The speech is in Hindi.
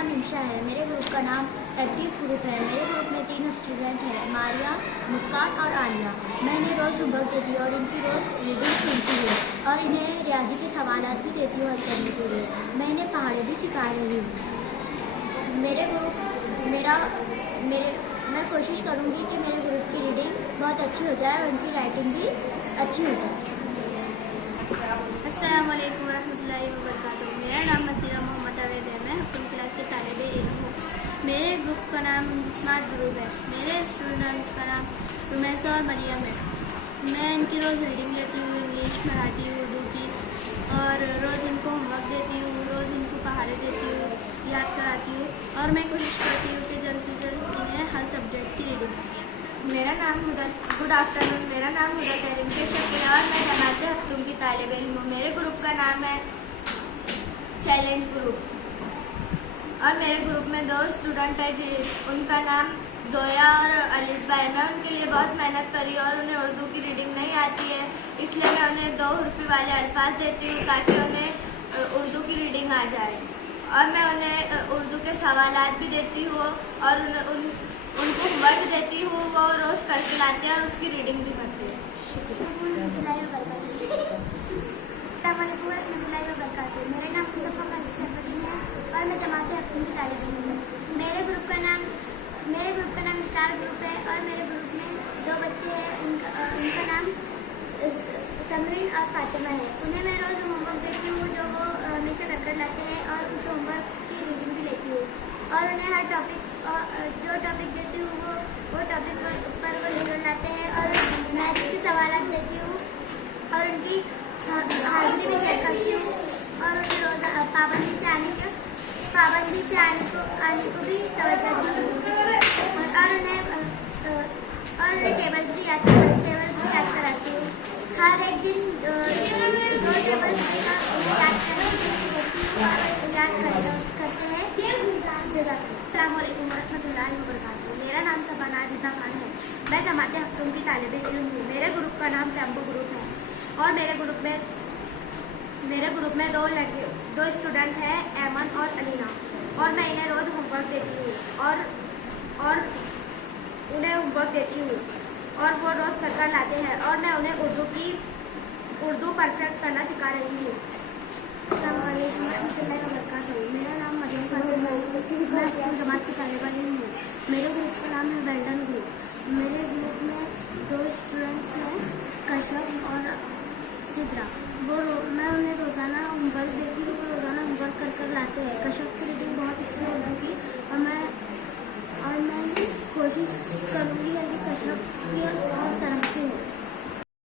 नाम इंशा है। मेरे ग्रुप का नाम तरतीब ग्रुप है। मेरे ग्रुप में 3 स्टूडेंट हैं, मारिया, मुस्कान और आलिया। मैं इन्हें रोज़ होमवर्क देती हूँ और इनकी रोज़ रीडिंग सुनती हूँ और इन्हें रियाजी के सवालात भी देती हूँ हल करने के लिए। मैं इन्हें पहाड़े भी सिखा रही हूँ। मैं कोशिश करूँगी कि मेरे ग्रुप की रीडिंग बहुत अच्छी हो जाए और उनकी राइटिंग भी अच्छी हो जाए। अस्सलाम वालेकुम वरहमतुल्लाहि वबरकातुहू। मेरा नाम मसीरा मोहम्मद अवेद है। मैं 8वीं क्लास के तालिबे इल्म हूँ। मेरे ग्रुप का नाम स्मार्ट ग्रुप है। मेरे स्टूडेंट का नाम रुमैसा और मरियम है। मैं इनकी रोज़ रीडिंग लेती हूँ, इंग्लिश, मराठी, उर्दू की, और रोज़ इनको होमवर्क देती हूँ, रोज़ इनको पहाड़े देती हूँ, याद कराती हूँ और मैं कोशिश करती हूँ कि जल्द से जल्द इन्हें हर सब्जेक्ट की रीडिंग करूँ। मेरा नाम गुड आफ्टरनून। मेरा नाम हुदा तरीन के शकील और मैं जमात हफ्तूम की तालिब इल्म हूँ। मेरे ग्रुप का नाम है चैलेंज ग्रुप और मेरे ग्रुप में 2 स्टूडेंट है जी, उनका नाम जोया और अलिस्बा है। मैं उनके लिए बहुत मेहनत करी और उन्हें उर्दू की रीडिंग नहीं आती है, इसलिए मैं उन्हें 2 हुर्फी वाले अल्फाज देती हूँ ताकि उन्हें उर्दू की रीडिंग आ जाए। और मैं उन्हें उर्दू के सवालात भी देती हूँ और उनको होमवर्क देती हूँ। वो रोज़ करके लाते हैं और उसकी रीडिंग भी करती है। शुक्रिया। मेरा नाम मुसफ़ा सरवदीन है और मैं जमात हफ्तूम की तालिब इल्म हूँ। मेरे ग्रुप का नाम स्टार ग्रुप है और मेरे ग्रुप में 2 बच्चे हैं। उनका नाम समरीन और फातिमा है। उन्हें मैं रोज़ होमवर्क देती हूँ जो वो हमेशा कर लाते हैं और उस होमवर्क की रीडिंग भी लेती हूँ और उन्हें हर टॉपिक जो टॉपिक देती हूँ वो टॉपिक पर वो लिख लाते हैं और मैथ्स के सवालात देती हूँ और उनकी हाजिरी भी चेक करती हूँ और उन्हें रोज़ पाबंदी से आने को भी तवज्जो देती हूँ और उन्हें टेबल्स भी याद कराती हूँ। हर एक दिन 2 टेबल्स करते हैं। अस्सलाम वालेकुम वरहमतुल्लाहि वबरकातुहू। मेरा नाम सबाना रिदा खान है। मैं जमात हफ्तूम की तालिबे इल्म हूँ। मेरे ग्रुप का नाम टेम्पो ग्रुप है और मेरे ग्रुप में 2 स्टूडेंट हैं, ऐमन और अलीना, और मैं इन्हें रोज़ होमवर्क देती हूँ और वो रोज़ कर लाते हैं और मैं उन्हें उर्दू परफेक्ट करना सिखा रही हूँ। अस्सलाम वालेकुम वरहमतुल्लाहि वबरकातुहू। मेरा नाम मरियम फातिमा है। मैं अपनी जमात की तालिबा इल्म हूँ। मेरे ग्रुप का नाम है वेल्डन ग्रुप। मेरे ग्रुप में 2 स्टूडेंट्स हैं, कशफ और सिद्रा। मैं उन्हें रोज़ाना होमवर्क देती हूँ, वो रोज़ाना होमवर्क कर लाते हैं। कशफ की रीडिंग बहुत अच्छी है उर्दू की और मैं कोशिश करूँगी कि कशफ की